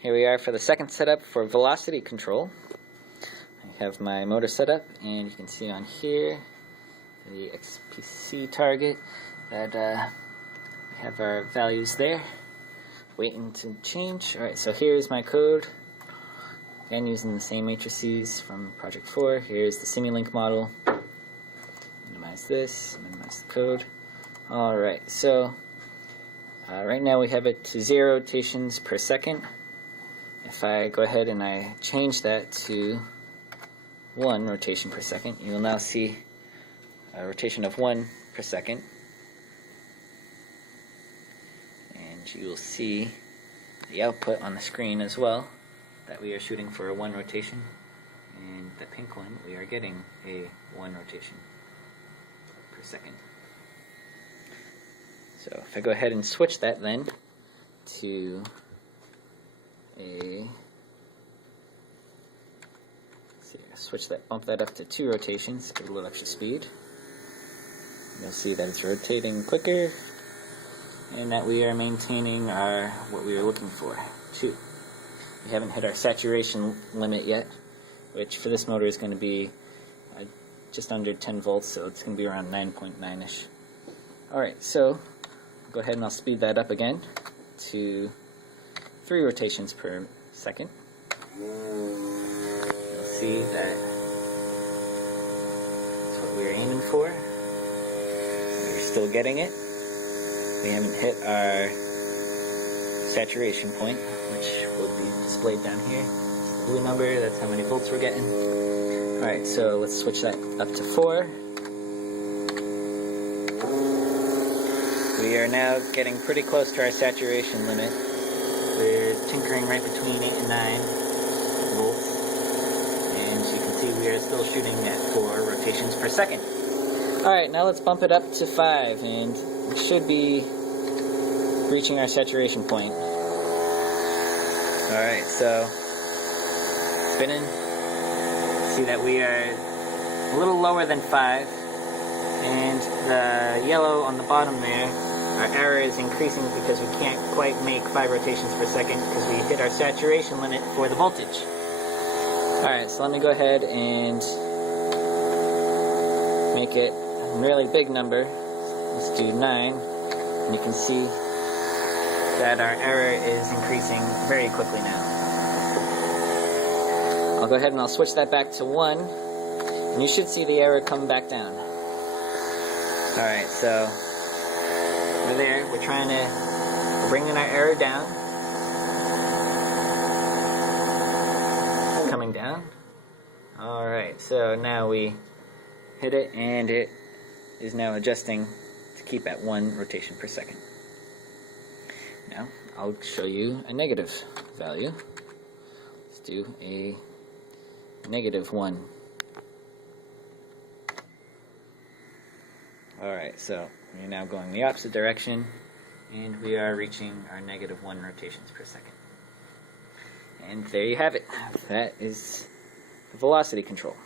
Here we are for the second setup for velocity control. I have my motor set up, and you can see on here the XPC target that we have our values there waiting to change. Alright, so here's my code. Again, using the same matrices from Project 4. Here's the Simulink model. Minimize this, minimize the code. Alright, so right now we have it to 0 rotations per second. If I go ahead and I change that to 1 rotation per second, you will now see a rotation of 1 per second. And you will see the output on the screen as well, that we are shooting for a 1 rotation. And the pink one, we are getting a 1 rotation per second. So if I go ahead and switch that then to bump that up to 2 rotations, give it a little extra speed. You'll see that it's rotating quicker and that we are maintaining what we are looking for, 2. We haven't hit our saturation limit yet, which for this motor is going to be just under 10 volts, so it's going to be around 9.9-ish. Alright, so go ahead and I'll speed that up again to 3 rotations per second. You'll see that that's what we're aiming for. We're still getting it. We haven't hit our saturation point, which will be displayed down here. It's the blue number, that's how many volts we're getting. Alright, so let's switch that up to 4. We are now getting pretty close to our saturation limit. We're tinkering right between 8 and 9 volts. And as you can see, we are still shooting at 4 rotations per second. Alright, now let's bump it up to 5, and we should be reaching our saturation point. Alright, so spinning. See that we are a little lower than 5, and the yellow on the bottom there, our error is increasing because we can't quite make 5 rotations per second because we hit our saturation limit for the voltage. Alright, so let me go ahead and make it a really big number. Let's do 9, and you can see that our error is increasing very quickly now. I'll go ahead and I'll switch that back to 1, and you should see the error come back down. Alright, so we're there. We're trying to bring our error down. It's coming down. Alright, so now we hit it, and it is now adjusting to keep at 1 rotation per second. Now, I'll show you a negative value. Let's do a -1. Alright, so we're now going the opposite direction, and we are reaching our -1 rotations per second. And there you have it. That is the velocity control.